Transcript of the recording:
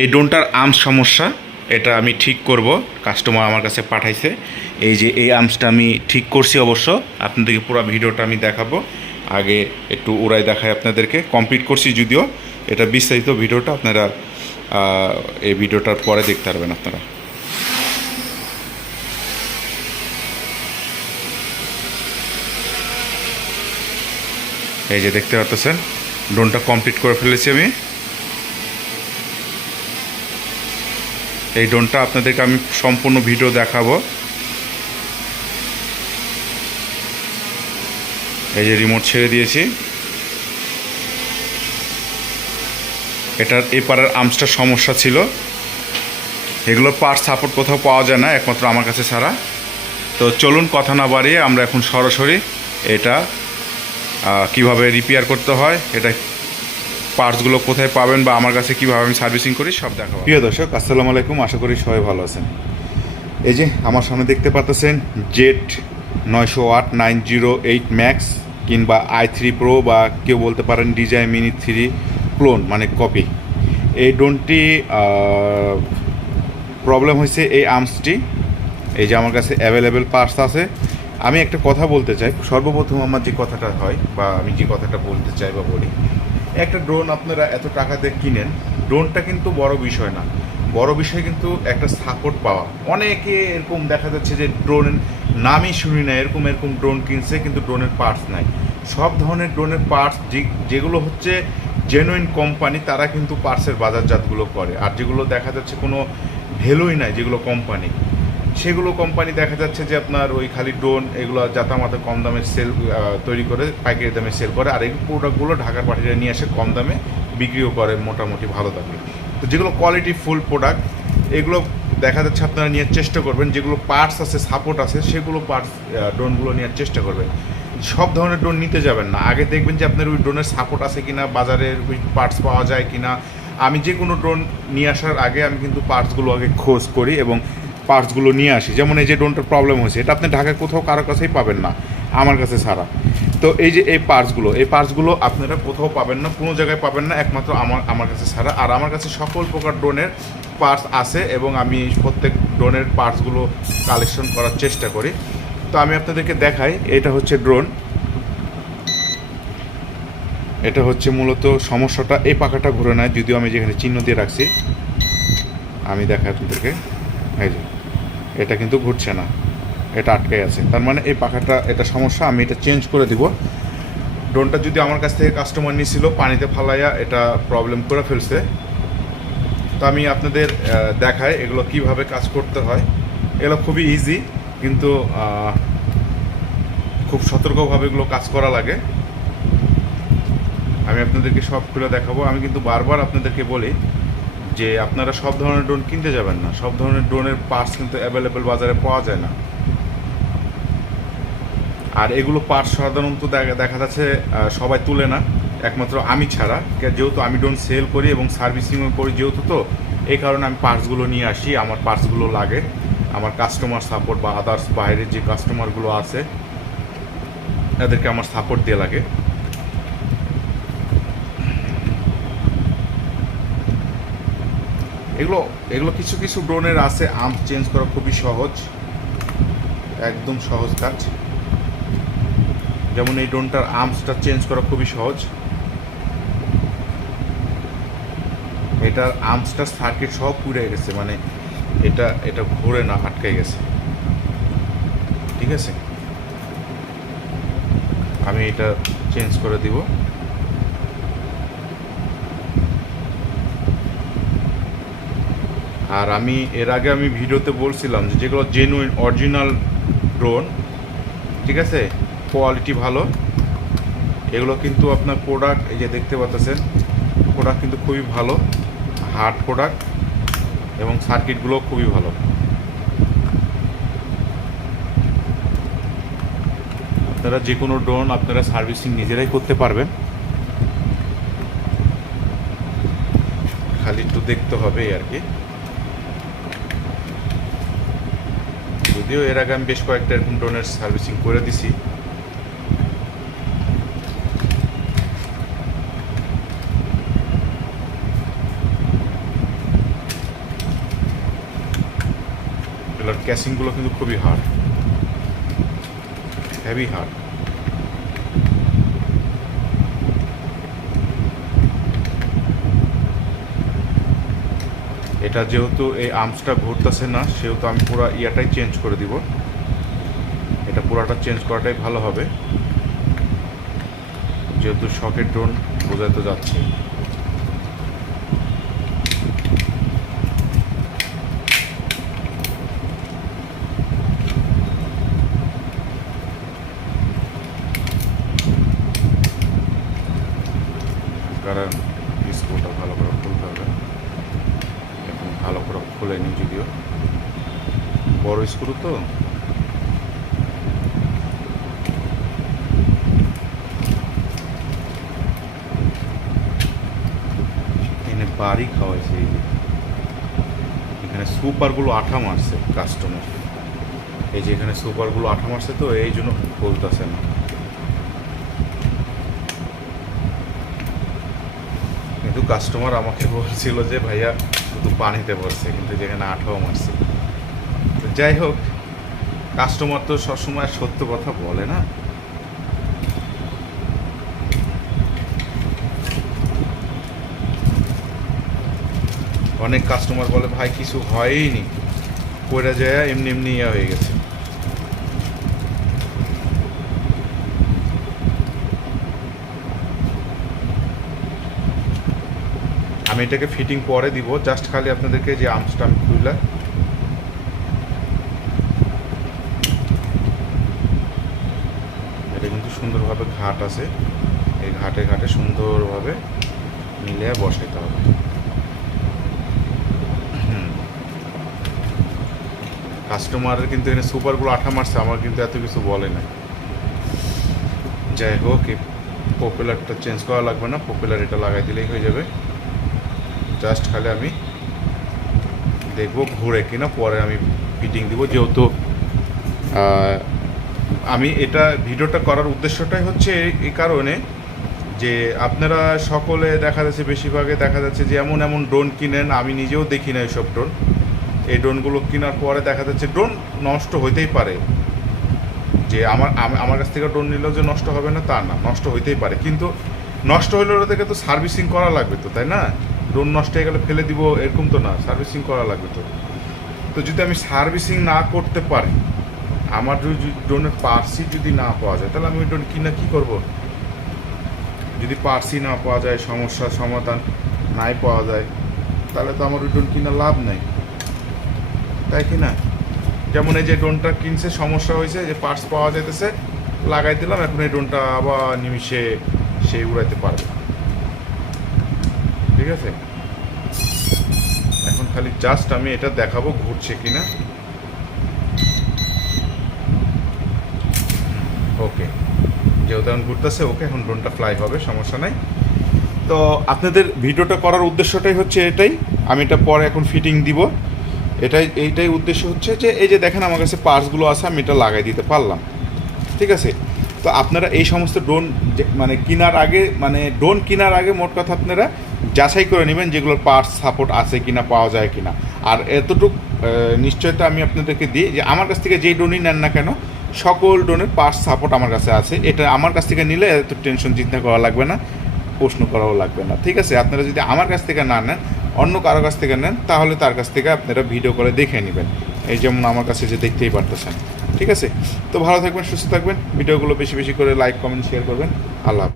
এই ড্রোনটার আর্মস সমস্যা, এটা আমি ঠিক করব। কাস্টমার আমার কাছে পাঠাইছে। এই যে এই আর্মসটা আমি ঠিক করছি অবশ্য। আপনাদেরকে পুরো ভিডিওটা আমি দেখাবো। আগে একটু উড়াই দেখাই আপনাদেরকে। কমপ্লিট করছি যদিও। এটা বিস্তারিত ভিডিওটা আপনারা এই ভিডিওটার পরে দেখতে পারবেন আপনারা। এই যে দেখতে পাচ্ছেন, ড্রোনটা কমপ্লিট করে ফেলেছি আমি। এই ড্রোনটা আপনাদেরকে আমি সম্পূর্ণ ভিডিও দেখাবো। এই যে রিমোট ছেড়ে দিয়েছি। এটার এপারের আর্মসটার সমস্যা ছিল। এগুলোর পার্ট সাপোর্ট কোথাও পাওয়া যায় না, একমাত্র আমার কাছে ছাড়া। তো চলুন কথা না বাড়িয়ে আমরা এখন সরাসরি এটা কীভাবে রিপেয়ার করতে হয়, এটা পার্টসগুলো কোথায় পাবেন বা আমার কাছে কীভাবে আমি সার্ভিসিং করি, সব দেখাবো। প্রিয় দর্শক, আসসালামু আলাইকুম, আশা করি সবাই ভালো আছেন। এই যে আমার সামনে দেখতে পাচ্ছেন জেট নয়শো আট নাইন জিরো এইট ম্যাক্স কিংবা আই থ্রি প্রো বা কেউ বলতে পারেন ডিজাই মিনি থ্রি ক্লোন মানে কপি। এই ড্রোনটি প্রবলেম হয়েছে এই আর্মসটি। এই যে আমার কাছে অ্যাভেলেবেল পার্টস আছে। আমি একটা কথা বলতে চাই। সর্বপ্রথম আমার যে কথাটা হয় বা আমি যে কথাটা বলতে চাই বা বলি একটা ড্রোন আপনারা এত টাকা দিয়ে কিনেন ড্রোনটা কিন্তু বড় বিষয় না। বড় বিষয় কিন্তু একটা সাপোর্ট পাওয়া। অনেকে এরকম দেখা যাচ্ছে যে ড্রোনের নামই শুনি না, এরকম এরকম ড্রোন কিনছে কিন্তু ড্রোনের পার্টস নাই। সব ধরনের ড্রোনের পার্টস যেগুলো হচ্ছে জেনুইন কোম্পানি তারা কিন্তু পার্টসের বাজারজাতগুলো করে। আর যেগুলো দেখা যাচ্ছে কোনো ভ্যালুই নাই যেগুলো কোম্পানি সেগুলো কোম্পানি দেখা যাচ্ছে যে আপনার ওই খালি ড্রোন এগুলো জাতামাতা কম দামে সেল তৈরি করে, পাইকারি দামে সেল করে, আর এই প্রোডাক্টগুলো ঢাকার পাঠিয়ে নিয়ে আসে কম দামে বিক্রিও করে মোটামুটি ভালো দামে। তো যেগুলো কোয়ালিটি ফুল প্রোডাক্ট এগুলো দেখা যাচ্ছে আপনারা নেওয়ার চেষ্টা করবেন, যেগুলো পার্টস আছে সাপোর্ট আছে, সেগুলো পার্টস ড্রোনগুলো নেওয়ার চেষ্টা করবেন। সব ধরনের ড্রোন নিতে যাবেন না। আগে দেখবেন যে আপনার ওই ড্রোনের সাপোর্ট আছে কি না বাজারের ওই পার্টস পাওয়া যায় কি না আমি যে কোনো ড্রোন নিয়ে আসার আগে আমি কিন্তু পার্টসগুলো আগে খোঁজ করি এবং পার্টসগুলো নিয়ে আসি। যেমন এই যে ড্রোনটার প্রবলেম হয়েছে, এটা আপনি ঢাকায় কোথাও কারও কাছেই পাবেন না, আমার কাছে ছাড়া। তো এই যে এই পার্টসগুলো এই পার্টসগুলো আপনারা কোথাও পাবেন না, কোনো জায়গায় পাবেন না, একমাত্র আমার আমার কাছে ছাড়া। আর আমার কাছে সকল প্রকার ড্রোনের পার্টস আছে এবং আমি প্রত্যেক ড্রোনের পার্টসগুলো কালেকশন করার চেষ্টা করি। তো আমি আপনাদেরকে দেখাই, এটা হচ্ছে ড্রোন এটা হচ্ছে মূলত সমস্যাটা, এই পাখাটা ঘুরে নেয় যদিও আমি যেখানে চিহ্ন দিয়ে রাখছি। আমি দেখাই আপনাদেরকে। এই যে। এটা কিন্তু ঘুরছে না। এটা আটকে আছে। তার মানে এই পাখাটা, এটা সমস্যা, আমি এটা চেঞ্জ করে দিব। ড্রোনটা যদি আমার কাছ থেকে কাস্টমার নিয়েছিল পানিতে ফালাইয়া এটা প্রবলেম করে ফেলছে। তো আমি আপনাদের দেখাই এগুলো কীভাবে কাজ করতে হয়। এগুলো খুবই ইজি কিন্তু খুব সতর্কভাবে এগুলো কাজ করা লাগে। আমি আপনাদেরকে সব খুলে দেখাবো। আমি কিন্তু বারবার আপনাদেরকে বলি যে আপনারা সব ধরনের ড্রোন কিনতে যাবেন না। সব ধরনের ড্রোনের পার্টস কিন্তু অ্যাভেলেবেল বাজারে পাওয়া যায় না। আর এগুলো পার্টস সাধারণত দেখা- যাচ্ছে সবাই তুলে না। একমাত্র আমি ছাড়া। যেহেতু আমি ড্রোন সেল করি এবং সার্ভিসিংও করি যেহেতু তো, এই কারণে আমি পার্টসগুলো নিয়ে আসি। আমার পার্টসগুলো লাগে। আমার কাস্টমার সাপোর্ট বা আদার্স বাইরের যে কাস্টমারগুলো আছে, তাদেরকে আমার সাপোর্ট দিয়ে লাগে। এগুলো এগুলো কিছু কিছু ড্রোনের আছে আর্ম চেঞ্জ করা খুবই সহজ, একদম সহজ কাজ। যেমন এই ড্রোনটার আর্মসটা চেঞ্জ করা খুবই সহজ। এটার আর্মসটা সার্কিট সব পুড়ে গেছে মানে এটা এটা ঘুরে না, আটকে গেছে। ঠিক আছে? আমি এটা চেঞ্জ করে দিব। আর আমি, এর আগে আমি ভিডিওতে বলছিলাম যে যেগুলো জেনুইন অরিজিনাল ড্রোন ঠিক আছে? কোয়ালিটি ভালো। এগুলো কিন্তু আপনার প্রোডাক্ট এই যে দেখতে পাচ্ছেন প্রোডাক্ট কিন্তু খুবই ভালো হার্ড প্রোডাক্ট এবং সার্কিটগুলো খুবই ভালো। আপনারা যে কোনো ড্রোন আপনারা সার্ভিসিং নিজেরাই করতে পারবেন। খালি একটু দেখতে হবে আর কি। যদিও এর আগে আমি বেশ কয়েকটা এরকম ড্রোনের সার্ভিসিং করে দিছি। এগুলোর ক্যাসিংগুলো কিন্তু খুবই হার্ড হেভি হার্ড এটা যেহেতু এই আর্মসটা ঘুরতেছে না, সেহেতু আমি পুরো ইয়াটাই চেঞ্জ করে দিব। এটা পুরাটা চেঞ্জ করাটাই ভালো হবে। যেহেতু শকের ড্রোন বোঝাই তো যাচ্ছে কারণ স্ক্রুটা ভালো করে খুলতে হবে এখন ভালো করে খুলেনি যদিও। বড় স্ক্রু তো। এখানে বাড়ি খাওয়াইছে এই যে। এখানে সুপারগুলো আঠা মারছে কাস্টমার এই যে এখানে সুপারগুলো আঠা মারছে তো, এই জন্য বলতেছে না। কিন্তু কাস্টমার আমাকে বলছিল যে, ভাইয়া শুধু পানিতে পড়ছে কিন্তু যেখানে আঠাও মারছে। তো যাই হোক কাস্টমার তো সবসময় সত্য কথা বলে না। অনেক কাস্টমার বলে, ভাই, কিছু হয়ই নি। পড়ে যায়, এমনি এমনি ইয়া হয়ে গেছে। আমি এটাকে ফিটিং পরে দিব। জাস্ট খালি আপনাদেরকে যে আর্মসটা আমি খুললা এটা কিন্তু সুন্দরভাবে ঘাট আছে। এই ঘাটে ঘাটে সুন্দরভাবে মিলে বসাইতে হবে। কাস্টমারের কিন্তু এখানে সুপারগুলো আঠা মারছে, আমার কিন্তু এত কিছু বলে না যাই হোক, এই পপুলারটা চেঞ্জ করা লাগবে না। পপুলার এটা লাগাই দিলেই হয়ে যাবে। জাস্ট খালি আমি দেখব ঘুরে কিনা পরে আমি ফিটিং দিব। যেহেতু আমি এটা ভিডিওটা করার উদ্দেশ্যটাই হচ্ছে এই- কারণে যে আপনারা সকলে দেখা যাচ্ছে বেশিরভাগে দেখা যাচ্ছে যে এমন এমন ড্রোন কিনেন, আমি নিজেও দেখি না এইসব ড্রোন এই ড্রোনগুলো কেনার পরে দেখা যাচ্ছে ড্রোন নষ্ট হইতেই পারে। যে আমার আমার কাছ থেকে ড্রোন নিলেও যে নষ্ট হবে না, তা না, নষ্ট হইতেই পারে। কিন্তু নষ্ট হইলে থেকে তো সার্ভিসিং করা লাগবে তো, তাই না? ড্রোন নষ্ট হয়ে গেলে ফেলে দিব, এরকম তো না, সার্ভিসিং করা লাগবে তো। তো যদি আমি সার্ভিসিং না করতে পারি, আমার যদি ড্রোনের পার্সি যদি না পাওয়া যায়, তাহলে আমি ওই ড্রোন কিনা কী করব? যদি পার্সি না পাওয়া যায়, সমস্যার সমাধান নাই পাওয়া যায়, তাহলে তো আমার ওই ড্রোন কিনা লাভ নাই। তাই কি না? যেমন এই যে ড্রোনটা কিনছে, সমস্যা হয়েছে, যে পার্টস পাওয়া যাইতেছে, লাগাই দিলাম, এখন এই ড্রোনটা আবার নিমিশে সে উড়াইতে পারবে। ঠিক আছে? এখন খালি জাস্ট আমি এটা দেখাবো ঘুরছে কিনা। ওকে, যেহেতু এখন ঘুরতেছে, ওকে এখন ড্রোনটা ফ্লাই হবে, সমস্যা নাই। তো আপনাদের ভিডিওটা করার উদ্দেশ্যটাই হচ্ছে এটাই। আমি এটা পরে এখন ফিটিং দিব। এটাই, এইটাই উদ্দেশ্য হচ্ছে যে, এই যে দেখেন আমার কাছে পার্টসগুলো আছে, আমি এটা লাগাই দিতে পারলাম। ঠিক আছে? তো আপনারা এই সমস্ত ড্রোন মানে কেনার আগে মানে ড্রোন কেনার আগে মোট কথা আপনারা যাচাই করে নেবেন যেগুলোর পার্টস সাপোর্ট আছে কিনা, পাওয়া যায় কিনা। আর এতটুক নিশ্চয়তা আমি আপনাদেরকে দিই যে আমার কাছ থেকে যেই ড্রোনই নেন না কেন, সকল ড্রোনের পার্টস সাপোর্ট আমার কাছে আছে। এটা আমার কাছ থেকে নিলে এত টেনশন চিন্তা করা লাগবে না, প্রশ্ন করাও লাগবে না। ঠিক আছে? আপনারা যদি আমার কাছ থেকে না নেন, অন্য কারও কাছ থেকে নেন, তাহলে তার কাছ থেকে আপনারা ভিডিও করে দেখে নেবেন। এই যেমন আমার কাছে যে দেখতেই পারতেছেন। ঠিক আছে? তো ভালো থাকবেন, সুস্থ থাকবেন। ভিডিওগুলো বেশি বেশি করে লাইক কমেন্ট শেয়ার করবেন। আল্লাহ।